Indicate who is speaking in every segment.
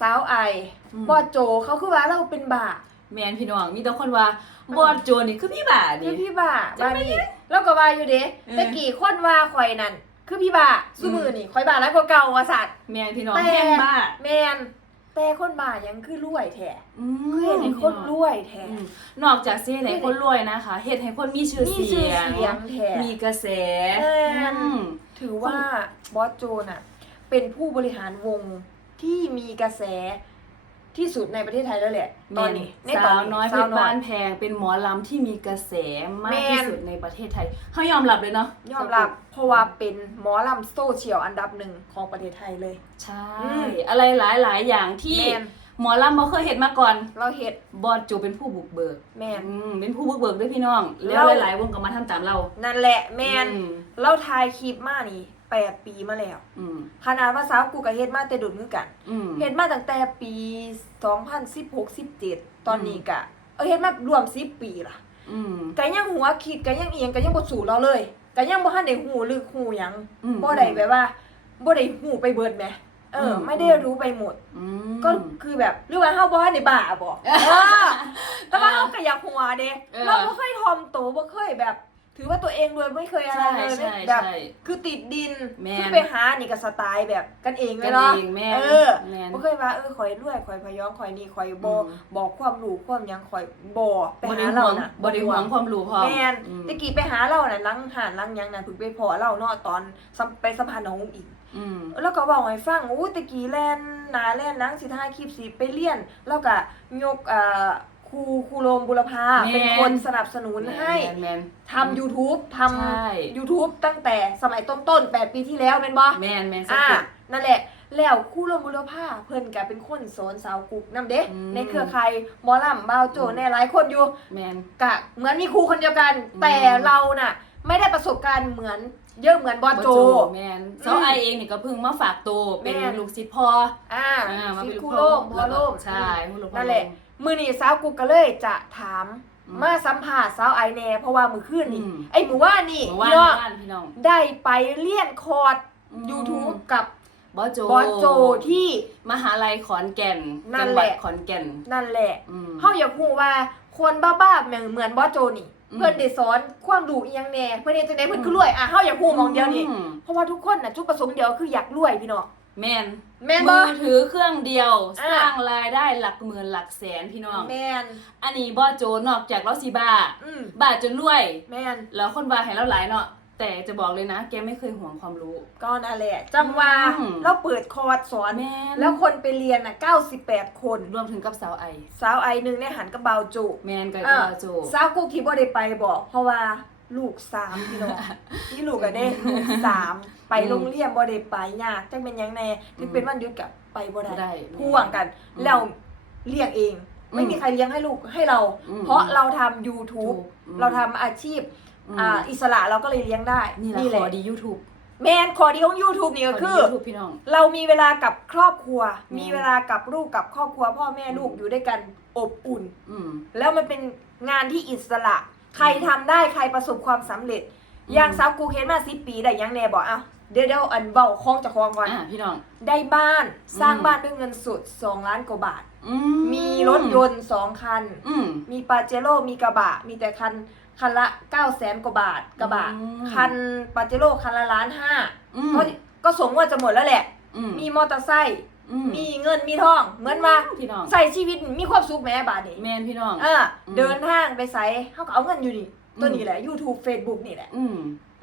Speaker 1: สาวไอ
Speaker 2: อืม
Speaker 1: บอโจเขาคือว่าเราเป็นบ่า
Speaker 2: แมนพี่น้องมีแต่คนว่าบอดโจนี่คือพี่บ่า
Speaker 1: คื
Speaker 2: นี่
Speaker 1: อพี่บ่า
Speaker 2: จะ
Speaker 1: บ้า
Speaker 2: ไม่
Speaker 1: นี่เราก็ว่าอยู่เด้
Speaker 2: เออ
Speaker 1: ตะกี้คนว่าข่อยนั่นคือพี่บ่าสู้มือนี่ข่อยบ่าแล้วก็เก่าว่าสัตว์
Speaker 2: แมนพี่น้อง
Speaker 1: แต่
Speaker 2: แห้งบ้า
Speaker 1: แมนแต่คนบ่ายังคือรวยแท้
Speaker 2: อื
Speaker 1: คือเห็นให้คนรวยแท้
Speaker 2: อืมนอกจากสิเฮ็ดให้คนรวยนะคะเฮ็ดให้คนมีชื่อ
Speaker 1: มี
Speaker 2: เสี
Speaker 1: ชื่อย
Speaker 2: ง
Speaker 1: เสียงแท้
Speaker 2: มีกระแส
Speaker 1: แม่น
Speaker 2: อืม
Speaker 1: ถือว่าบอสโจน่ะเป็นผู้บริหารวง ที่มีกระแสที่สุดในประเทศไทยแล้วแหละ ตอนนี้ใน
Speaker 2: แม่น
Speaker 1: ตอ
Speaker 2: สานว
Speaker 1: นี้
Speaker 2: น้อยเพ
Speaker 1: สา
Speaker 2: ช
Speaker 1: ว
Speaker 2: รบ้านแพงเป็นหมอลำที่มีกระแสมาก
Speaker 1: แม่น
Speaker 2: ที่สุดในประเทศไทยเขายอมรับเลยเนาะ
Speaker 1: ยอมรับเพราะว่าเป็นหมอลำโซเชียลอันดับหนึ่งของประเทศไทยเลย
Speaker 2: ใช่
Speaker 1: อืม
Speaker 2: อะไรหลายๆ อย่างที่
Speaker 1: แม่น
Speaker 2: หมอลำบ่เคยเห็นมาก่อน
Speaker 1: เราเห็ด
Speaker 2: บอสโจเป็นผู้บุกเบิก
Speaker 1: แมน
Speaker 2: อืมเป็นผู้บุกเบิกด้วยพี่น้อง แล้ว
Speaker 1: เรา
Speaker 2: หลายๆวงก็มาทำตามเรา
Speaker 1: นั่นแหละแมน
Speaker 2: อืม
Speaker 1: เราทายคลิปมานี่แป ดปีมาแล้ว
Speaker 2: อืม
Speaker 1: ขนาดว่าสาวกูกับเฮ็ดมาแต่ดุดมือกัน
Speaker 2: อืม
Speaker 1: เฮ็ดมาตั้งแต่ปี2016 17ตอนนี้กะเออเฮ็ดมารวม10ปีล่ะ
Speaker 2: อืม
Speaker 1: ก็ยังหัวคิดก็ยังเอียงก็ยังบ่สู่เราเลยก็ยังบ่ทันได้ฮู้ลึกฮู้หยัง
Speaker 2: อืม
Speaker 1: บ่ได้แบบว่าบ่ได้ฮู้ไปเบิดแหมเอออ
Speaker 2: ม
Speaker 1: ไม่ได้รู้ไปหมด
Speaker 2: อืม
Speaker 1: ก็คือแบบหรือว่าเฮาบ่ทันได้บ้าบ่เออแต่ว่าเฮาก็อยากหัวเด้
Speaker 2: เออ
Speaker 1: เราบ่เคยทอมโตบ่เคยแบบ ถือว่าตัวเองรวยไม่เคยอะไร
Speaker 2: ใช่
Speaker 1: เลย
Speaker 2: ใช่
Speaker 1: แบบ
Speaker 2: ใช่
Speaker 1: คือติดดิน
Speaker 2: แม่น
Speaker 1: คือไปหานี่ก็สไตล์แบบกันเองเล
Speaker 2: กั
Speaker 1: ย
Speaker 2: น
Speaker 1: เนาะ
Speaker 2: เองแม่น
Speaker 1: เออ
Speaker 2: แม่น
Speaker 1: บ่เคยว่าเออข่อยรวยข่อยพยองข่อยนี่ข่อยบ่
Speaker 2: อืม
Speaker 1: บอกความรู้ความหยังข่อยบ่ไป
Speaker 2: บริ
Speaker 1: หา
Speaker 2: ห
Speaker 1: เรา
Speaker 2: วง
Speaker 1: น่ะ
Speaker 2: บริหวงความรู้พอ
Speaker 1: แม่น
Speaker 2: อืม
Speaker 1: ตะกี้ไปหาเราน่ะลังหานลังหยังน่ะถึงไปพอเราเนาะตอนสัมไปสัมพันธ์น้องอีก
Speaker 2: อืม
Speaker 1: แล้วก็บอกให้ฟังอู้ตะกี้แล่นหนาแล่นหนังสิถ่ายคลิปสิไปเรียน แล้วก็ยกเอ่อ ครูครูโรมบุรพา
Speaker 2: แม่น
Speaker 1: เป็นคนสนับสนุนให้
Speaker 2: แม่นแม่น
Speaker 1: ทำ YouTube ท
Speaker 2: ใช่ำ
Speaker 1: YouTube ตั้งแต่สมัยต้นๆ 8 ปีที่แล้วเป็นบ่
Speaker 2: แม่นแม่นสัก
Speaker 1: อ่า
Speaker 2: ที
Speaker 1: นั่นแหละ แล้วครู่โรมบุรพาเพิ่นก็เป็นคนสอนสาวกุกนำเด้
Speaker 2: อืม
Speaker 1: ในเครือข่ายหมอลำบ่าวโจ
Speaker 2: อืม
Speaker 1: แน่หลายคนอยู่
Speaker 2: แม่น
Speaker 1: กะเหมือนมีครูคนเดียวกัน
Speaker 2: อืม
Speaker 1: แต่เราน่ะ ไม่ได้ประสบการณ์เหมือนเยอะเหมือนบอสโจ
Speaker 2: แม่นเจ้าไอเองนี่ก็เพิ่งมาฝากตัวเป็น
Speaker 1: แม่น
Speaker 2: ลูกศิษย์พ่อ
Speaker 1: อ่า
Speaker 2: อ่ามา
Speaker 1: สิ
Speaker 2: เป็น
Speaker 1: ครู
Speaker 2: พ่
Speaker 1: โลมหมอ
Speaker 2: แล้ว
Speaker 1: โล
Speaker 2: ก็
Speaker 1: ม
Speaker 2: ใช่ครูโลมพ่อ
Speaker 1: นั่นแหละ
Speaker 2: โลม
Speaker 1: มือนี่สาวกุกก็เลยจะถาม
Speaker 2: อืม
Speaker 1: มาสัมภาษณ์สาวไอแน่เพราะว่ามือคืนนี่
Speaker 2: อืม
Speaker 1: ไอ้หมูว่านี่
Speaker 2: เมื่อวาน
Speaker 1: พี่น้อง
Speaker 2: เมื่อวานพี่น้อง
Speaker 1: ได้ไปเลี่ยนคอร์ด
Speaker 2: อืม
Speaker 1: YouTube กับบ
Speaker 2: อสโจ
Speaker 1: บอสโจที่
Speaker 2: มหาลัยขอนแก่น
Speaker 1: นั่
Speaker 2: จั
Speaker 1: น
Speaker 2: งห
Speaker 1: แห
Speaker 2: วัด
Speaker 1: ละ
Speaker 2: ขอนแก่น
Speaker 1: นั่นแหละ
Speaker 2: อืม
Speaker 1: เฮาอยากรู้ว่าคนบ้าๆเหมือนเหมือนบอสโจนี่
Speaker 2: อืม
Speaker 1: เพิ่นได้สอนความรู้อีหยังแหน่เพิ่นเฮ็ดจังได๋เพิ่นคือรวยอะเฮาอยากรู้หมองเดียวนี่
Speaker 2: อืม
Speaker 1: เพราะว่าทุกคนน่ะจุดประสงค์เดียวคืออยากรวยพี่น้อง
Speaker 2: แม่น
Speaker 1: แม่นบ่
Speaker 2: มือถือเครื่องเดียว
Speaker 1: อ่า
Speaker 2: สร้างรายได้หลักหมื่นหลักแสนพี่น้อง
Speaker 1: แม่น
Speaker 2: อันนี้บอสโจนอกจากเราสิบ้า
Speaker 1: อืม
Speaker 2: บ้าจนรวย
Speaker 1: แม่น
Speaker 2: แล้วคนบ้าให้เราหลายเนาะแต่จะบอกเลยนะ แกไม่เคยห่วงความรู้
Speaker 1: ก็นั่นแหละจังว่า
Speaker 2: อืม
Speaker 1: เราเปิดคอร์สสอน
Speaker 2: แม่น
Speaker 1: แล้วคนไปเรียนน่ะ98 คน
Speaker 2: รวมถึงกับสาวไอ
Speaker 1: สาวไอหนึงในหันกับเบาจุ
Speaker 2: แมนกับ
Speaker 1: อ่า
Speaker 2: บอสโจ
Speaker 1: สาวกุกที่บ่ได้ไปบอก เพราะว่า ลูกสามพี่น้องที่ลูกก็ได้ลูกสามไป
Speaker 2: อืม
Speaker 1: โรงเรียนบ่ได้ไปยากจังเป็นหยังแน่ถึงเป็นวันหยุดกับไปบ่
Speaker 2: บ่
Speaker 1: ได้
Speaker 2: ได้
Speaker 1: พ่วงกัน
Speaker 2: อืม
Speaker 1: แล้วเลี้ยงเอง ไม่
Speaker 2: อืม
Speaker 1: มีใครเลี้ยงให้ลูกให้เรา
Speaker 2: อืม
Speaker 1: เพราะเราทำ YouTube
Speaker 2: อืม
Speaker 1: เราทำอาชีพ
Speaker 2: ม
Speaker 1: อ่าอิสระเราก็เลยเลี้ยงได้
Speaker 2: นี่แหละขอดี YouTube
Speaker 1: แมนขอดีของ YouTube นี่ก็คือ
Speaker 2: ขดี YouTube พี่น้อง
Speaker 1: เรามีเวลากับครอบครัว
Speaker 2: อืม
Speaker 1: มีเวลากับลูกกับครอบครัว พ่อแม่ลูก
Speaker 2: อืม
Speaker 1: อยู่ด้วยกันอบอุ่น
Speaker 2: อืม
Speaker 1: แล้วมันเป็นงานที่อิสระ ใครทำได้ใครประสบความสำเร็จ
Speaker 2: อืม
Speaker 1: อย่างสาวกูเคนมาสิปีได้ยังแน่บอกอะเดี๋ยวเดี๋ยวอันเบาคล้องจากคลองก่อน
Speaker 2: อ่าพี่น้อง
Speaker 1: ได้บ้านสร้าง
Speaker 2: อืม
Speaker 1: บ้านด้วยเงินสด2ล้านกว่าบาท
Speaker 2: อื
Speaker 1: มีรถยนต์สองคัน
Speaker 2: อืม
Speaker 1: มีปาเจโร่มีกระบะ มีแต่คันคันละ9 0 0แสนกว่าบาทกระบะ
Speaker 2: อืม
Speaker 1: คันปาเจโร่คันละล้านห้า
Speaker 2: อืม
Speaker 1: ก็ก็สงว่าจะหมดแล้วแหละ
Speaker 2: อืม
Speaker 1: มีมอเตอร์ไซค์
Speaker 2: อืม
Speaker 1: มีเงินมีทองเหมือนว่า
Speaker 2: พี่น้อง
Speaker 1: ใส่ชีวิตมีความสุขแหม่บาทนี่
Speaker 2: แมนพี่น้อง
Speaker 1: เออ
Speaker 2: อืม
Speaker 1: เดินทางไปใส่เขาก็เอาเงินอยู่นี่
Speaker 2: อืม
Speaker 1: ตัวนี้แหละ YouTube Facebook นี่แหละ
Speaker 2: อืม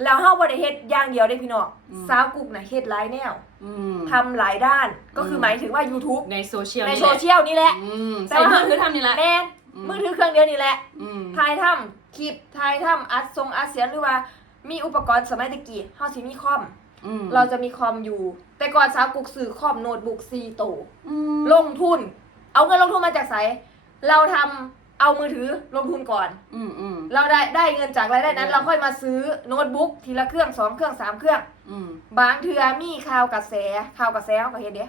Speaker 1: แล้วเฮาบ่ได้เฮ็ดอย่างเดียวได้พี่น้อง
Speaker 2: อืม
Speaker 1: สาวกุ๊กน่ะเฮ็ดหลายแนว
Speaker 2: อืม
Speaker 1: ทำหลายด้านก็คือ
Speaker 2: ม
Speaker 1: หมายถึงว่า YouTube
Speaker 2: ในโซเชียล
Speaker 1: ใน
Speaker 2: นี่
Speaker 1: โซ
Speaker 2: แหละ
Speaker 1: เชียลนี่แหละ
Speaker 2: อืม
Speaker 1: แต่
Speaker 2: ใส่
Speaker 1: ว่า
Speaker 2: มือถือทำนี่แหละ
Speaker 1: แม่น
Speaker 2: อืม
Speaker 1: มือถือเครื่องเดียวนี่แหละ
Speaker 2: อืม
Speaker 1: ถ่ายทำคลิปถ่ายทำอัดทรงอัดเสียงหรือว่ามีอุปกรณ์สมัยตะกี้เฮาสิมีคอม
Speaker 2: อืม
Speaker 1: เราจะมีคอมอยู่ แต่ก่อนสาวกุกซื้อคอมโน้ตบุ๊ก4โตว
Speaker 2: อืม
Speaker 1: ลงทุน เอาเงินลงทุนมาจากไสเราทำเอามือถือลงทุนก่อน
Speaker 2: อืมอืม
Speaker 1: เราได้ได้เงินจากรายได้นั้น
Speaker 2: เออ
Speaker 1: เราค่อยมาซื้อโน้ตบุ๊กทีละเครื่องสองเครื่องสามเครื่อง
Speaker 2: อืม
Speaker 1: บางเทือมีข่าวกระแสข่าวกระแสเขาก็เฮ็ดเด้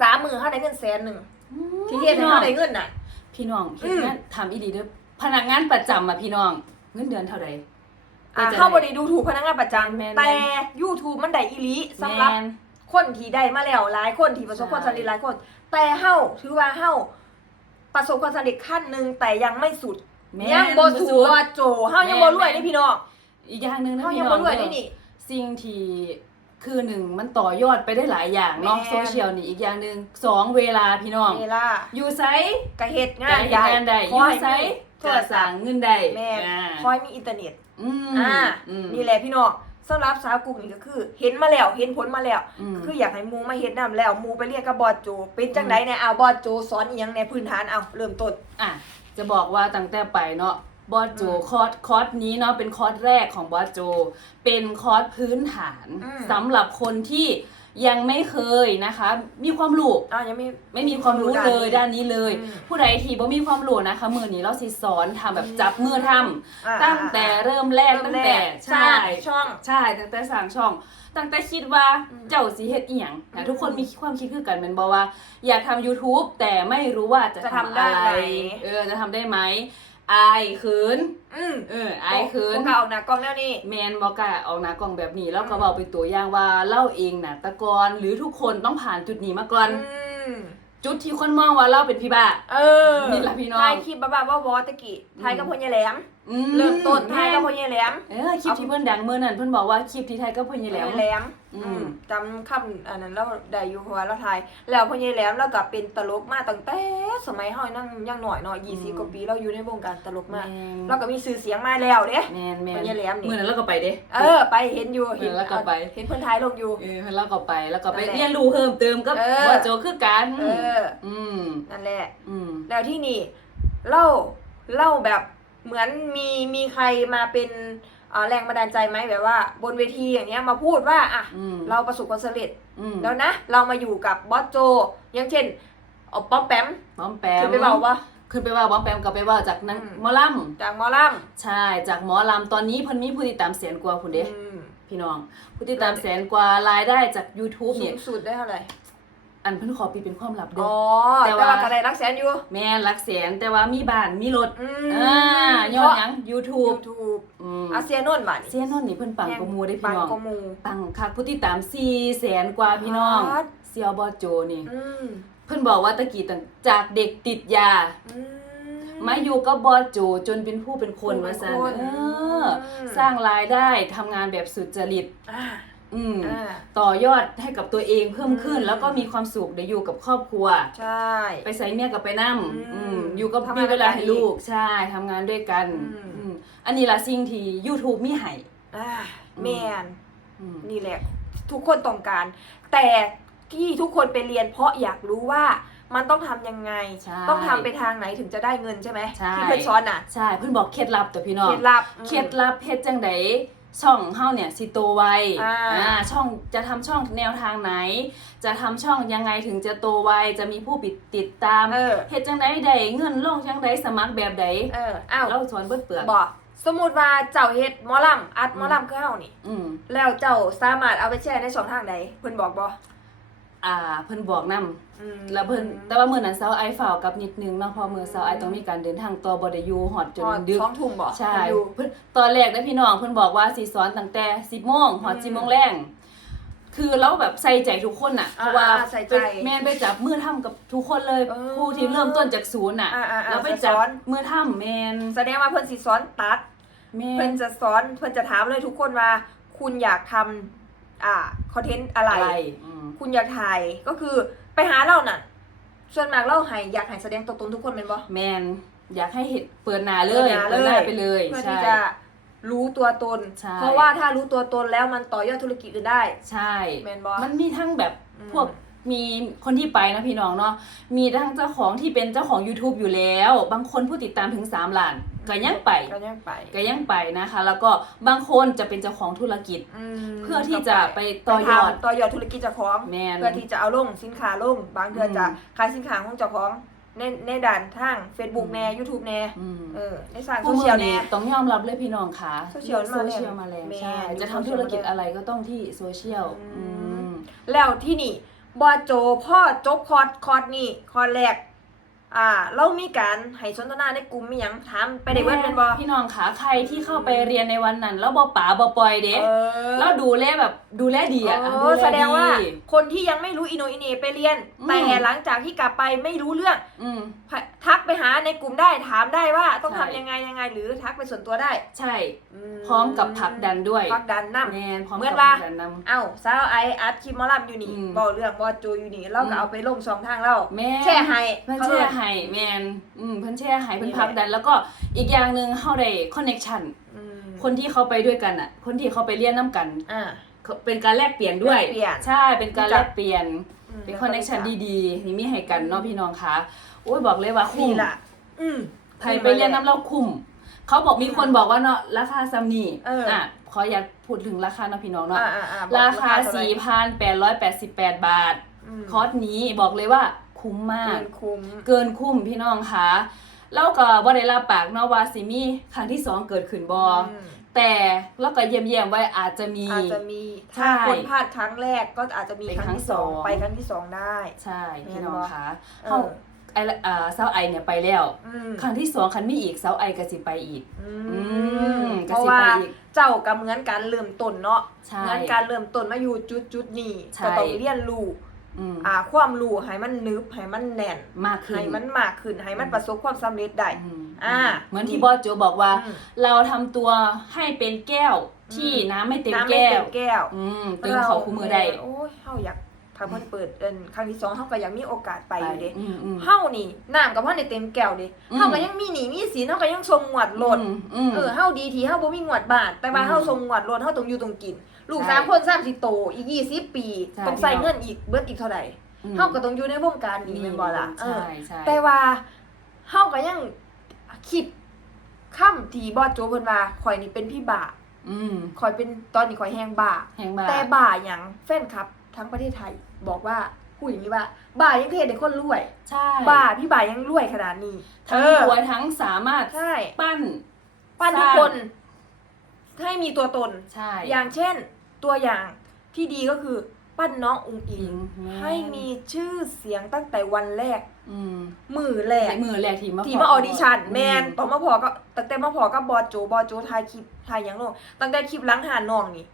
Speaker 1: สามมือเขาได้เงินแสนหนึ่งที่เฮ็ดให้เขาได้เงินน่ะ
Speaker 2: พี่น้องเฮ็ด
Speaker 1: อืม
Speaker 2: งานทำอีหลีเด้อพนักงานประจำอะพี่น้อง เงินเดือนเท่าใด
Speaker 1: อ่า
Speaker 2: ไปจะ
Speaker 1: เข้าบริดูถูกพนักงานประจ
Speaker 2: แม่นำ
Speaker 1: แต่ YouTube มันได้อีหลีสำหรับ
Speaker 2: แมน
Speaker 1: คนที่ได้มาแล้วหลายคนที่ประสบความสำเร็จหลายคน แต่เฮาถือว่าเฮาประสบความสำเร็จขั้นหนึ่งแต่ยังไม่สุด
Speaker 2: แม่น
Speaker 1: ยังบ่
Speaker 2: บ่
Speaker 1: สุ
Speaker 2: สุ
Speaker 1: ด
Speaker 2: ด
Speaker 1: ว่าโจเฮายังบ่รวยนี่พี่น้อง
Speaker 2: อีกอย่างหนึ่งนะ
Speaker 1: เฮา
Speaker 2: พี่
Speaker 1: ยัง
Speaker 2: น้
Speaker 1: บ่
Speaker 2: อง
Speaker 1: รวย
Speaker 2: เด้
Speaker 1: นี่
Speaker 2: อ
Speaker 1: นี่
Speaker 2: สิ่งที่คือหนึ่งมันต่อยอดไปได้หลายอย่างเนาะ
Speaker 1: แม่น
Speaker 2: โซเชียลนี่อีกอย่างหนึ่งสองเวลาพี่น้อง
Speaker 1: เวลา
Speaker 2: อยู่ไซ
Speaker 1: กะเฮ็ดงา
Speaker 2: การ
Speaker 1: น
Speaker 2: เฮ็ดงานใด
Speaker 1: ค
Speaker 2: อ
Speaker 1: อย
Speaker 2: ยู่ไซ
Speaker 1: มีโท
Speaker 2: ก็
Speaker 1: ร
Speaker 2: ส
Speaker 1: ศั
Speaker 2: ร้า
Speaker 1: พ
Speaker 2: ง
Speaker 1: ท์
Speaker 2: เงินได้
Speaker 1: แม่
Speaker 2: อ่า
Speaker 1: คอยมีอินเทอร์เน็ต
Speaker 2: อืม
Speaker 1: อ่า
Speaker 2: อืม
Speaker 1: นี่แหละพี่น้องสำหรับสาวกลุ่มนี้ก็คือ เห็นมาแล้วเห็นผลมาแล้ว
Speaker 2: อืม
Speaker 1: คืออยากให้หมูมาเฮ็ดนํแล้วหมูไปเรียนกับบอสโจ เป็นจังได๋เนี่ยเอาบอสโจสอนอีหยังในพื้นฐานเอาเริ่มต้น
Speaker 2: อะจะบอกว่าตั้งแต่ไปเนาะบอสโจ
Speaker 1: อืม
Speaker 2: คอร์สคอร์สนี้เนาะเป็นคอร์สแรกของบอสโจ เป็นคอร์สพื้นฐาน
Speaker 1: อืม
Speaker 2: สำหรับคนที่ ยังไม่เคยนะคะ มีความรู้
Speaker 1: อ่ายังไม่
Speaker 2: ไม่มีความรู้เลยด้านนี้เลย
Speaker 1: อืม
Speaker 2: ผู้ใดที่บ่มีความรู้นะคะมือนี้เราสิสอนทำแบบจับมือทำ
Speaker 1: อ่า
Speaker 2: ตั้งแต่เริ่มแรก
Speaker 1: เริ่
Speaker 2: ตั้
Speaker 1: ม
Speaker 2: ง
Speaker 1: แร
Speaker 2: แต่
Speaker 1: ก
Speaker 2: ใช่
Speaker 1: ช่อง
Speaker 2: ใช่ตั้งแต่สร้างช่อง ตั้งแต่คิดว่า
Speaker 1: อืม
Speaker 2: เจ้าสิเฮ็ดอีหยัง
Speaker 1: อื
Speaker 2: นะ
Speaker 1: ม
Speaker 2: ทุกคนมีความคิดคือกันแม่นบ่ว่า อยากทำ YouTube แต่ไม่รู้ว่าจะ
Speaker 1: จะ
Speaker 2: ทำ
Speaker 1: ทำได้
Speaker 2: อะไร
Speaker 1: ไหม
Speaker 2: เออจะทำได้ไหม อายขืน
Speaker 1: อืม
Speaker 2: เอออายขืน
Speaker 1: พวกเราออกหน้ากล้องแล้วนี่
Speaker 2: แมนบอกล้าออกหน้ากล่องแบบนี้ แล้วก็
Speaker 1: อืม
Speaker 2: บอกเป็นตัวอย่างว่าเล่าเองน่ะแตะกอนหรือทุกคนต้องผ่านจุดนี้มาก่อน
Speaker 1: อืม
Speaker 2: จุดที่คนมองว่าเราเป็นพี่บ้า
Speaker 1: เออ
Speaker 2: นี่ล่ะพี่น้อง
Speaker 1: ถ่ายคลิปบ้าๆว่าวอตะกี้ถ่ายกับ
Speaker 2: อืม
Speaker 1: พ่อใหญ่แหลม
Speaker 2: อื
Speaker 1: เริ่มต้น
Speaker 2: แถ่า
Speaker 1: ยกับพ่อใหญ่แหลม
Speaker 2: เออคลิปที่เพิ่นดังเมื่อนั้นเพิ่นบอกว่าคลิปที่ไทยก็เพิ่นยี่แหลม
Speaker 1: พ่อใหญ่แหลม
Speaker 2: อืม
Speaker 1: อืมจำคำอันนั้นเราได้อยู่เพราะว่าเราถ่าย แล้วพ่อใหญ่แหลมเราก็เป็นตลกมาตั้งแต่สมัยเฮานั่งยังหน่อยเนาะ
Speaker 2: อืม
Speaker 1: 20กว่าปีเราอยู่ในวงการตลก
Speaker 2: แม
Speaker 1: มา
Speaker 2: น
Speaker 1: เราก็มีชื่อเสียงมาแล้วเด้
Speaker 2: แมนแมน
Speaker 1: เพิ่นยี่แหลมนี่
Speaker 2: เมื่อนั้นเราก็ไปเด้
Speaker 1: เออ ไปเห็นอยู่
Speaker 2: เออแล้วก็ไป
Speaker 1: เห็นเพิ่นถ่ายลงอยู่
Speaker 2: เออเราก็ไปแล้วก็ไป
Speaker 1: นั่นแหละ
Speaker 2: เรียนรู้เพิ่มเติมก็
Speaker 1: เออ
Speaker 2: ว่าโจคือกัน
Speaker 1: เออ
Speaker 2: อืม
Speaker 1: นั่นแหละ
Speaker 2: อืม
Speaker 1: แล้วที่นี่เล่าเล่าแบบเหมือนมีมีใครมาเป็นอ่า แรงบันดาลใจไหมแบบว่า บนเวทีอย่างเงี้ยมาพูดว่าอะ
Speaker 2: อืม
Speaker 1: เราประสบความสำเร็จ
Speaker 2: อืม
Speaker 1: แล้วนะ เรามาอยู่กับบอสโจอย่างเช่นเอาป้อมแปม
Speaker 2: ป้อมแปม
Speaker 1: คือไปบอกว่า
Speaker 2: ขึ้นไปว่าป้อมแปมก็ไปว่าจากนัง
Speaker 1: อืม
Speaker 2: หมอลำ
Speaker 1: จากหมอลัม
Speaker 2: ใช่จากหมอลำตอนนี้เพิ่นมีผู้ติดตามแสนกว่าคุณเด้
Speaker 1: อืม
Speaker 2: พี่น้อง ผู้ติดตามแสนกว่ารายได้จาก YouTube
Speaker 1: สู
Speaker 2: เนี่ย
Speaker 1: งสุดได้เท่าไหร่
Speaker 2: อันเพิ่นขอปิดเป็นความลับเด้
Speaker 1: อ๋
Speaker 2: อ
Speaker 1: อ
Speaker 2: แต่
Speaker 1: แต่
Speaker 2: ว่า
Speaker 1: ว่ากระไดรักแสนอยู่
Speaker 2: แม่นหลักแสนแต่ว่ามีบ้านมีรถ
Speaker 1: อืม
Speaker 2: อ่าย้อนหยัง YouTube
Speaker 1: ยูทูบ
Speaker 2: อืม
Speaker 1: อาเซียนนท์บัด
Speaker 2: เซียนนนท์นี่เพิ่นปังกว่าหมู่เด้อ
Speaker 1: ปั
Speaker 2: พี่
Speaker 1: ง
Speaker 2: น้อง
Speaker 1: กว่าหมู
Speaker 2: ปังคักผู้ติดตาม4แสนกว่าพี่น้อง
Speaker 1: ครับ
Speaker 2: เซียวบอโจนี่
Speaker 1: อืม
Speaker 2: เพิ่นบอกว่าตะกี้ตั้งจากเด็กติดยา
Speaker 1: อืม
Speaker 2: มาอยู่กับบอโจจนเป็นผู้เป็นคน
Speaker 1: ผู้เป็
Speaker 2: ว่านซั่น
Speaker 1: คน
Speaker 2: เอออ
Speaker 1: ม
Speaker 2: สร้างรายได้ทำงานแบบสุจริต
Speaker 1: อ่า
Speaker 2: อืม
Speaker 1: อ่า
Speaker 2: ต่อยอดให้กับตัวเองเพิ่มขึ้น
Speaker 1: อืม
Speaker 2: แล้วก็มีความสุขได้อยู่กับครอบครัว
Speaker 1: ใช่
Speaker 2: ไปใส่เมียกับไปนั่ม
Speaker 1: อืม
Speaker 2: อืมอยู่กับ
Speaker 1: ทำงาน
Speaker 2: มีเวลา
Speaker 1: ด้วยกัน
Speaker 2: ให้ลูกใช่ทำงานด้วยกัน
Speaker 1: อืม
Speaker 2: อืมอันนี้ละสิ่งที่ YouTube มีให้
Speaker 1: อ่า
Speaker 2: อืม
Speaker 1: แมน
Speaker 2: อืม
Speaker 1: นี่แหละ ทุกคนต้องการ แต่ที่ทุกคนไปเรียนเพราะอยากรู้ว่ามันต้องทำยังไง
Speaker 2: ใช่
Speaker 1: ต้องทำไปทางไหนถึงจะได้เงินใช่ไหม
Speaker 2: ใช่
Speaker 1: ที่เพื่อนสอนน่ะ
Speaker 2: ใช่เพิ่นบอกเคล็ดลับตัวพี่น้อง
Speaker 1: เคล็ดลับอืม
Speaker 2: เคล็ดลับเฮ็ดจังได ช่องเฮาเนี่ยสิโตไว
Speaker 1: อ่า
Speaker 2: ช่องจะทำช่องแนวทางไหน จะทำช่องยังไงถึงจะโตไวจะมีผู้ปิดติดตาม
Speaker 1: เออ
Speaker 2: เฮ็ดจังไดได้เงินลงจังไดสมัครแบบใด
Speaker 1: เอออ้าว
Speaker 2: เราสอนเบิดเปลือก
Speaker 1: บอกสมมุติว่าเจ้าเฮ็ดหมอลำอัดหมอลำคือเฮานี่
Speaker 2: อืม
Speaker 1: แล้วเจ้าสามารถเอาไปแชร์ในช่องทางใดเพิ่นบอกบ่
Speaker 2: อ่าเพิ่นบอกนํ
Speaker 1: อืม
Speaker 2: แล้วเพิ่นแต่ว่ามื้อนั้นเซาไอฝ่าวกับนิดนึงเนาะเพอมื้อเซาไอต้องมีการเดินทางต่อบ่ได้อยู่ฮอดจน
Speaker 1: พอ
Speaker 2: ดึก
Speaker 1: สองทุ่มบ่
Speaker 2: ใช่
Speaker 1: เพิ่นอยู่
Speaker 2: เพิ่นตอนแรกนะพี่น้องเพิ่นบอกว่าสิสอนตั้งแต่ 10โมงฮอด
Speaker 1: อืม
Speaker 2: 10โมงแรงคือเราแบบใส่ใจทุกคนน่ะเพ
Speaker 1: อ่า
Speaker 2: ราะว่า
Speaker 1: อ่าใส่ใจ
Speaker 2: ไปแม่นไปจับมือทำกับทุกคนเลย
Speaker 1: เออ
Speaker 2: ผู้ที่เริ่มต้นจากศูนย์น่ะ
Speaker 1: อ่าอ่าอ่า
Speaker 2: แล้วไป
Speaker 1: จะ
Speaker 2: จับ
Speaker 1: สอน
Speaker 2: มือทำแม่น
Speaker 1: แสดงว่าเพิ่นสิสอนตัด
Speaker 2: แม่
Speaker 1: เพิ่
Speaker 2: น
Speaker 1: นจะสอนเพิ่นจะถามเลยทุกคนว่า คุณอยากทำอ่าคอนเทนต์อะไร
Speaker 2: อะไรอืม
Speaker 1: คุณอยากถ่ายก็คือไปหาเราน่ะ ส่วนมากเราให้อยากให้แสดงตัวตนทุกคนเป็นบ่
Speaker 2: แม่นอยากให้เห็นเปิดหน้าเลย
Speaker 1: เปิดหน้าเลย
Speaker 2: หน้าไปเลย
Speaker 1: เพื่อ
Speaker 2: ใช่
Speaker 1: ที่จะรู้ตัวตน
Speaker 2: ใช่
Speaker 1: เพราะว่าถ้ารู้ตัวตนแล้วมันต่อยอดธุรกิจอื่นได้
Speaker 2: ใช่
Speaker 1: แม่นบ่
Speaker 2: มันมีทั้งแบบ
Speaker 1: อืม
Speaker 2: พวกมีคนที่ไปนะพี่น้องเนาะมีทั้งเจ้าของที่เป็นเจ้าของ YouTube อยู่แล้ว บางคนผู้ติดตามถึง3ล้าน ก็ยังไป
Speaker 1: ก็ยังไป
Speaker 2: ก็ยังไปนะคะ แล้วก็บางคนจะเป็นเจ้าของธุรกิจ
Speaker 1: ม
Speaker 2: เพื่อที่จะไป
Speaker 1: ต่
Speaker 2: ต่
Speaker 1: อ
Speaker 2: อยย
Speaker 1: อ
Speaker 2: อ
Speaker 1: ด
Speaker 2: ด
Speaker 1: ต่อยอดธุรกิจเจ้าของ
Speaker 2: แมน
Speaker 1: เพื่อที่จะเอาลงสินค้าลง บางเดือน
Speaker 2: อืม
Speaker 1: จะขายสินค้าของเจ้าของในในด่านทาง Facebook แน่ YouTube แน่
Speaker 2: อืม
Speaker 1: เออในสร้าง
Speaker 2: พ
Speaker 1: โซ
Speaker 2: วก
Speaker 1: เชี
Speaker 2: มื
Speaker 1: ยล
Speaker 2: อ
Speaker 1: แน่
Speaker 2: นี้ต้องยอมรับเลยพี่น้องค่ะ
Speaker 1: โซเชียลมาแรง
Speaker 2: โซเชียลมาแรง
Speaker 1: แม่น
Speaker 2: ใช่
Speaker 1: ยุค
Speaker 2: จะทำ
Speaker 1: โซเชียล
Speaker 2: ธุรกิจ
Speaker 1: มาแรง
Speaker 2: อะไรก็ต้องที่โซเชียล
Speaker 1: อืม
Speaker 2: อืม
Speaker 1: แล้วที่นี่บอโจพ่อจบคอร์สคอร์สนี่คอร์สแรก อ่าเรามีการให้สนทนาในกลุ่มมีหยังถามไปได้เบิดเป็นบ่
Speaker 2: พี่น้องขาใครที่เข้าไปเรียนในวันนั้น แล้วบ่ป๋าบ่ปล่อยเด้
Speaker 1: เออ
Speaker 2: แล้วดูแลแบบดูแลดีอะ
Speaker 1: เอ
Speaker 2: ดู
Speaker 1: อ
Speaker 2: แล
Speaker 1: แสดงว่า
Speaker 2: ดี
Speaker 1: คนที่ยังไม่รู้อินโนอินเนไปเรียน
Speaker 2: อืม
Speaker 1: แต่หลังจากที่กลับไปไม่รู้เรื่อง
Speaker 2: อืม
Speaker 1: ทักไปหาในกลุ่มได้ถามได้ว่าต้อง
Speaker 2: ใช่
Speaker 1: ทำยังไงยังไง หรือทักไปส่วนตัวได้
Speaker 2: ใช่ พร้อมกับผลักดันด้วย
Speaker 1: ผลักดันนำ
Speaker 2: แมนพร้อม
Speaker 1: เหมื
Speaker 2: กั
Speaker 1: อบนว่า
Speaker 2: ผลักดันนำ
Speaker 1: เอ้าสาวไออัดคลิปหมอลับอยู่นี่
Speaker 2: อืม
Speaker 1: บอกเรื่องบอโจอยู่นี่เรา
Speaker 2: อื
Speaker 1: ก็
Speaker 2: ม
Speaker 1: เอาไปลงสองทางเรา
Speaker 2: แม่
Speaker 1: แช่ให้
Speaker 2: เพิ่น
Speaker 1: เขา
Speaker 2: แช่
Speaker 1: เอิ้น
Speaker 2: ให้แมนอืมเพิ่นแช่ให้เพิ่น
Speaker 1: นี่แหละ
Speaker 2: ผลักดัน แล้วก็อีกอย่างหนึ่งเฮาได้คอนเน็ชัน
Speaker 1: อืม
Speaker 2: คนที่เขาไปด้วยกันอะ คนที่เขาไปเรียนน้ำกัน
Speaker 1: อ่า
Speaker 2: เป็นการแลกเปลี่ยนด้วย
Speaker 1: แลกเปลี่ยน
Speaker 2: ใช่เป็นการ
Speaker 1: รู้จั
Speaker 2: แล
Speaker 1: ก
Speaker 2: กเปลี่ยน
Speaker 1: ม
Speaker 2: เป็นคอนเน็ชันดีๆนี่มีให้กันเนาะพี่น้องคะโอ้ยบอกเลยว่าคุ้
Speaker 1: นี่
Speaker 2: ม
Speaker 1: ล่ะ อืม
Speaker 2: ใครไปเรียนน้ำเราคุ้มเขาบอกมีคนบอกว่าเนาะราคาซัมนี่
Speaker 1: เอออ่
Speaker 2: อะขออยากพูดถึงราคาเนาะพี่น้องเนาะ
Speaker 1: อ่าอ่าอ่าบอก
Speaker 2: ราคา
Speaker 1: เท่ไห
Speaker 2: 4,888 บาท
Speaker 1: ม
Speaker 2: คอร์สนี้บอกเลยว่า คุ้มมาก
Speaker 1: เกินคุ้ม
Speaker 2: เกินคุ้มพี่น้องคะแล้วก็บ่ได้รับปากเนาะว่าสิมีครั้งที่สองเกิดขึ้นบ่
Speaker 1: ม
Speaker 2: แต่เราก็เยี่ยมเยี่ยมๆไว้อาจจะมี
Speaker 1: อาจจะมี
Speaker 2: ใช่
Speaker 1: ถ้าคนพลาดครั้งแรกก็อาจจะมี
Speaker 2: เป็น
Speaker 1: ครั้งที่สอง
Speaker 2: ครั้งสอง
Speaker 1: ไปครั้งที่สองได้
Speaker 2: ใช่พี่น้องคะ
Speaker 1: เอ
Speaker 2: เฮา
Speaker 1: อ
Speaker 2: ไอ้ละอ่าเซาไอเนี่ยไปแล้ว
Speaker 1: อืม
Speaker 2: ครั้งที่สองคันมีอีกเซาไอก็สิไปอีก
Speaker 1: อื
Speaker 2: อื
Speaker 1: ม
Speaker 2: ม
Speaker 1: เพ
Speaker 2: ก็
Speaker 1: ราะ
Speaker 2: สิ
Speaker 1: ว่า
Speaker 2: ไปอีก
Speaker 1: เจ้ากับเหมือนการเริ่มต้นเนาะ
Speaker 2: ใช่
Speaker 1: เหมือนการเริ่มต้นมาอยู่จุดจุดๆนี้
Speaker 2: ใช่
Speaker 1: ก็ต้องเรียนรู้
Speaker 2: อืม
Speaker 1: อ่าความรู้ให้มันนึบให้มันแน่น
Speaker 2: มากขึ้น
Speaker 1: ให้มันมากขึ้นให้มันประสบความสำเร็จได้
Speaker 2: อืม
Speaker 1: อ่า
Speaker 2: เหมือนที่บอสโจบอกว่า
Speaker 1: อืม
Speaker 2: เราทำตัวให้เป็นแก้วที่
Speaker 1: อืม
Speaker 2: น้ำไม่เต็ม
Speaker 1: น้ำไม่
Speaker 2: แก้
Speaker 1: เต็
Speaker 2: ว
Speaker 1: มแก้ว
Speaker 2: อืมเติมเขาคู่มือได้
Speaker 1: โอ้ยเฮาอยากถ้าเพิ่นเปิดเอิ้นครั้งที่สองเฮาก็อยากมีโอกาสไปอยู่เด้
Speaker 2: อืมอืม
Speaker 1: เฮานี่น้ำกับเฮาในเต็มแก้วเด้
Speaker 2: อืม
Speaker 1: เฮาก็ยังมีหนี้มีสินเฮาก็ยังทรงหวดโลด
Speaker 2: อืมอืม
Speaker 1: เออเฮาดีทีเฮาบ่มีงวดบาท แต่ว่า
Speaker 2: อืม
Speaker 1: เฮาทรงงวดรถเฮาต้องอยู่ต้องกิน ลูก
Speaker 2: ใช่
Speaker 1: สามคนสามสิโต อีก20ปี
Speaker 2: ใช่
Speaker 1: ต้องใส่เงินอีกเบิดอีกเท่าใด
Speaker 2: อืม
Speaker 1: เฮาก็ต้องอยู่ในวงการนี้แม่นบ่ล่ะเอ
Speaker 2: ใช่
Speaker 1: อ
Speaker 2: ใช่
Speaker 1: แต่ว่าเฮาก็ยังคิดค่ำที่บอสโจเพิ่นว่าข่อยนี่เป็นพี่บ้า
Speaker 2: อืม
Speaker 1: ข่อยเป็นตอนนี้ข่อยแฮงบ้า
Speaker 2: แหงบา
Speaker 1: แต่บ้าหยังแฟนคลับ ทั้งประเทศไทยบอกว่าพูดอย่างนี้ว่าบ้ายังเทศให้คนรวย
Speaker 2: ใช่
Speaker 1: บ้าพี่บ้ายังรวยขนาดนี้
Speaker 2: ทั้ง
Speaker 1: เออ
Speaker 2: รวยทั้งสามารถ
Speaker 1: ใช่
Speaker 2: ปั้น
Speaker 1: ปั้นทุกคน ให้มีตัวตน
Speaker 2: ใช่
Speaker 1: อย่างเช่น ตัวอย่างที่ดีก็คือปั้นน้องอุงอิง
Speaker 2: แม่น
Speaker 1: ให้มีชื่อเสียงตั้งแต่วันแรก
Speaker 2: อืม
Speaker 1: มือแรก
Speaker 2: มือแรกที่มา
Speaker 1: ที่มาออดิชั่น
Speaker 2: อื
Speaker 1: แมนตอนมาพอก็ตั้งแต่มาพอกับบอโจบอโจถ่ายคลิปถ่ายหยังลงตั้งแต่คลิปหล้างหานน้องนี่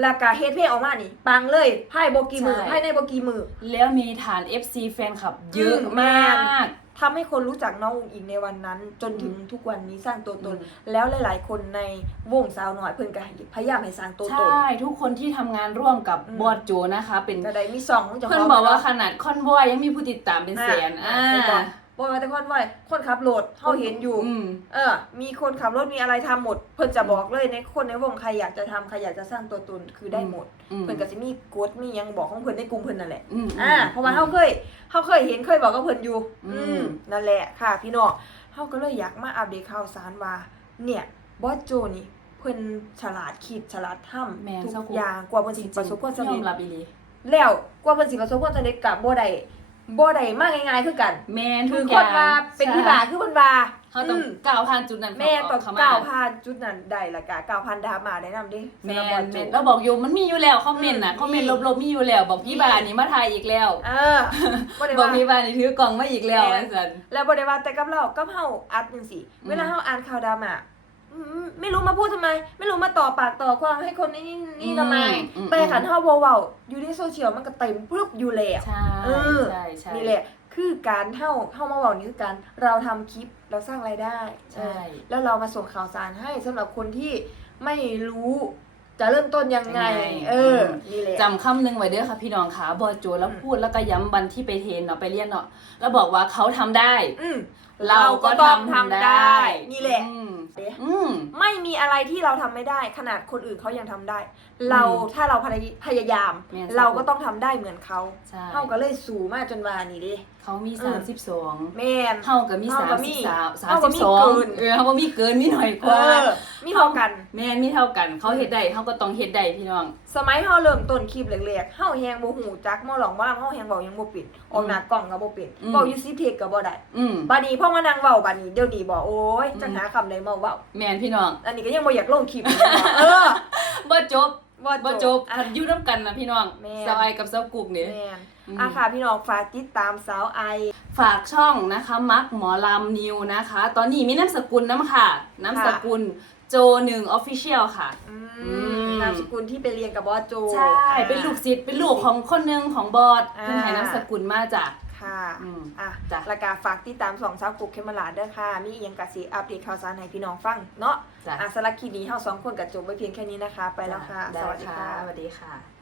Speaker 1: แล้วก็เฮ็ดเพลงออกมานี่ปังเลยให้โบกีมือให้ในโบกีมือ
Speaker 2: แล้วมีฐาน FC แฟนคลับเยอะ
Speaker 1: อืมแม่
Speaker 2: มาก
Speaker 1: ทำให้คนรู้จักน้องอุงอิงในวันนั้น จนถึงทุกวันนี้สร้างตัวตน
Speaker 2: อืม
Speaker 1: แล้วหลาย ๆ คนในวงสาวน้อยเพิ่นก็พยายามให้สร้างตัวตน
Speaker 2: ใช่ทุกคนที่ทำงานร่วมกับ
Speaker 1: อืม
Speaker 2: บอสโจนะคะ เป็น
Speaker 1: ก็ได้มีสองของเจ้าข
Speaker 2: เพื่อน
Speaker 1: อง
Speaker 2: บอกว่า
Speaker 1: เนะ
Speaker 2: ขนาดคอนวอยยังมีผู้ติดตามเป็นแสน
Speaker 1: อ่า
Speaker 2: อ่า
Speaker 1: ไป บอกบอกว่าแต่คนว่าคนขับรถเขาเห็นอยู่
Speaker 2: อืม
Speaker 1: เออ มีคนขับรถมีอะไรทำหมด เพิ่นจะบอกเลยในคนในวงใครอยากจะทำใครอยากจะสร้างตัวตนคือได้หมด
Speaker 2: อืม
Speaker 1: เพิ่นก็สิมีกฎมีหยังบอกของเพิ่นในกลุ่มเพิ่นนั่นแหละ
Speaker 2: อืม
Speaker 1: อ่าเพราะว่าเฮาเคยเฮาเคยเห็นเคยบอกกับเพิ่นอยู่
Speaker 2: อืม
Speaker 1: อืมนั่นแหละค่ะ พี่น้องเฮาก็เลยอยากมาอัปเดตข่าวสารว่า เนี่ยบอสโจนี่เพิ่นฉลาดคิดฉลาดทำ
Speaker 2: แม่น
Speaker 1: ทุ
Speaker 2: เจ้ากคุ
Speaker 1: อย่างกว่าเพิ่นสิประสบความสำ
Speaker 2: ยอ
Speaker 1: เร็จ
Speaker 2: มรับอีหลี
Speaker 1: แล้วกว่าเพิ่นสิประสบความสำเร็จกับบ่ได้ บ่ได้มาง่ายๆคือกัน
Speaker 2: แมน
Speaker 1: คื
Speaker 2: ทุ
Speaker 1: อก
Speaker 2: อ
Speaker 1: ค
Speaker 2: ย่านง
Speaker 1: ว่าเป็นพี่บาคือเพิ่นว่า
Speaker 2: เขาต้อง
Speaker 1: อืม
Speaker 2: ก้าวผ่านจุดนั้น
Speaker 1: แม่ต้อง
Speaker 2: เข้า
Speaker 1: ก้าว
Speaker 2: มา
Speaker 1: ผ่านจุดนั้นได้ละกะก้าวผ่านดราม่าได้นำดิ
Speaker 2: แม
Speaker 1: สำหรับบอล
Speaker 2: น
Speaker 1: โจ
Speaker 2: แมนแล้วบอกอยู่มันมีอยู่แล้วคอมเมนต์น่ะ
Speaker 1: อืม
Speaker 2: คอมเมนต์ลบๆมีอยู่แล้ว บอกพี่บานี่มาถ่ายอีกแล้ว
Speaker 1: เออบ่ได้
Speaker 2: บอก
Speaker 1: ว่า
Speaker 2: พี่บานี่ถือกล่องมาอีกแล้ว
Speaker 1: แม่
Speaker 2: ไอ้สัน
Speaker 1: แล้วบ่ได้ว่าแต่กับเรากับเฮาอัดจังซี่
Speaker 2: อืม
Speaker 1: เวลาเฮาอ่านข่าวดราม่าอืม ไม่รู้มาพูดทำไม ไม่รู้มาต่อปากต่อความให้คนนี้นี่ทำไม
Speaker 2: อืม
Speaker 1: แต่ขันเฮาบ่เว้าอยู่ในโซเชียลมันก็เต็มปรึบอยู่แล้ว
Speaker 2: ใช่
Speaker 1: เออ
Speaker 2: ใช่ใช่
Speaker 1: นี่แหละ คือการเฮาเฮามาเว้านี่คือการเราทำคลิปเราสร้างรายได้
Speaker 2: ใช่
Speaker 1: เออแล้วเรามาส่งข่าวสารให้สำหรับคนที่ไม่รู้จะเริ่มต้นยังไงเออนี่แหละ
Speaker 2: จำคำหนึ่งไว้เด้อค่ะพี่น้องค่ะบอโจแล้วพูดแล้วก็ย้ำวันที่ไปเทรนเนาะไปเรียนเนาะแล้วบอกว่าเขาทำได้
Speaker 1: อืม
Speaker 2: เราก็
Speaker 1: ต้อง
Speaker 2: ทำ
Speaker 1: ทำ
Speaker 2: ได้
Speaker 1: ได้นี่แหละ
Speaker 2: อืม อืม
Speaker 1: ไม่มีอะไรที่เราทำไม่ได้ ขนาดคนอื่นเขายังทำได้ เรา
Speaker 2: อืม
Speaker 1: ถ้าเราพยายาม
Speaker 2: แม่น
Speaker 1: เราก็ต้องทำได้เหมือนเขา
Speaker 2: ใช่
Speaker 1: เท่าก็เลยสู่มาจนวานี่ดิ
Speaker 2: เขามี
Speaker 1: อื
Speaker 2: สามมสิบสอง
Speaker 1: แม่น
Speaker 2: เท่ากับมี
Speaker 1: เท่า
Speaker 2: สาม
Speaker 1: กับมี
Speaker 2: สิบสามสาม
Speaker 1: เท่ากั
Speaker 2: สิ
Speaker 1: บบมี
Speaker 2: สอง
Speaker 1: เกิน
Speaker 2: เออเขาบ่มีเกินมีหน่อยก
Speaker 1: เอ
Speaker 2: ว่า
Speaker 1: อมีเท่ากัน
Speaker 2: แม่นมีเท่ากัน เขาเฮ็ดได้เขาก็ต้องเฮ็ดได้พี่น้อง
Speaker 1: สมัยเฮาเริ่มต้นคลิปแรกๆเฮาแฮงบ่ฮู้จักหมอหลองบ่ลำเฮาแฮงเว้ายังบ่เป็นออกหน้ากล้องก็บ่เป็น
Speaker 2: อืม
Speaker 1: เว้าอยู่ซิเทคก็บ่ได้
Speaker 2: อืม
Speaker 1: บัดนี้พอมานั่งเว้าบัดนี้เดี๋ยวนี้บ่โอ้ย
Speaker 2: อืม
Speaker 1: จังหาคำใดมาเว้า
Speaker 2: แม่นพี่น้อง
Speaker 1: อันนี้ก็ยังบ่อยากลงคลิปอยู่บ่เออ
Speaker 2: บ่จบ
Speaker 1: บ่
Speaker 2: บ่
Speaker 1: จ
Speaker 2: จ
Speaker 1: บ บอะ
Speaker 2: พันอยู่นํกันนะพี่น้อง
Speaker 1: แม่
Speaker 2: สาวไอกับสาวกุ๊กนี่
Speaker 1: แม่น
Speaker 2: อืม
Speaker 1: อะค่ะพี่น้องฝากติดตามสาวไอ
Speaker 2: ฝากช่องนะคะ มักหมอลำนิวนะคะ ตอนนี้มีน้ำสกุลน้ำค่ะ น้ำสกุล โจหนึ่งออฟฟิเชียลค่ะ
Speaker 1: อื
Speaker 2: อื
Speaker 1: ม
Speaker 2: ม
Speaker 1: นามสกุลที่ไปเรียนกับบอสโจ
Speaker 2: ใช่
Speaker 1: อะ
Speaker 2: เป็นลูกศิษย์เป็นลูกของคนหนึ่งของบอส
Speaker 1: อ่า
Speaker 2: เพิ่นให้น้ำสกุลมาจาก
Speaker 1: ค่ะ
Speaker 2: อืม
Speaker 1: อะ
Speaker 2: จ้ะ
Speaker 1: รายการฝากติดตามสองสาวกุ๊กเคมลาดเด้อค่ะ มีอีหยังกะสิอัปเดตข่าวสารให้พี่น้องฟังเนาะ
Speaker 2: จ้ะ
Speaker 1: อะสำหรับคลิปนี้เฮาสองคนกับจบไว้เพียงแค่นี้นะคะ ไปแล้วค่ะ
Speaker 2: ได้
Speaker 1: สวัสดีค่ะ
Speaker 2: สวัสดีค่ะ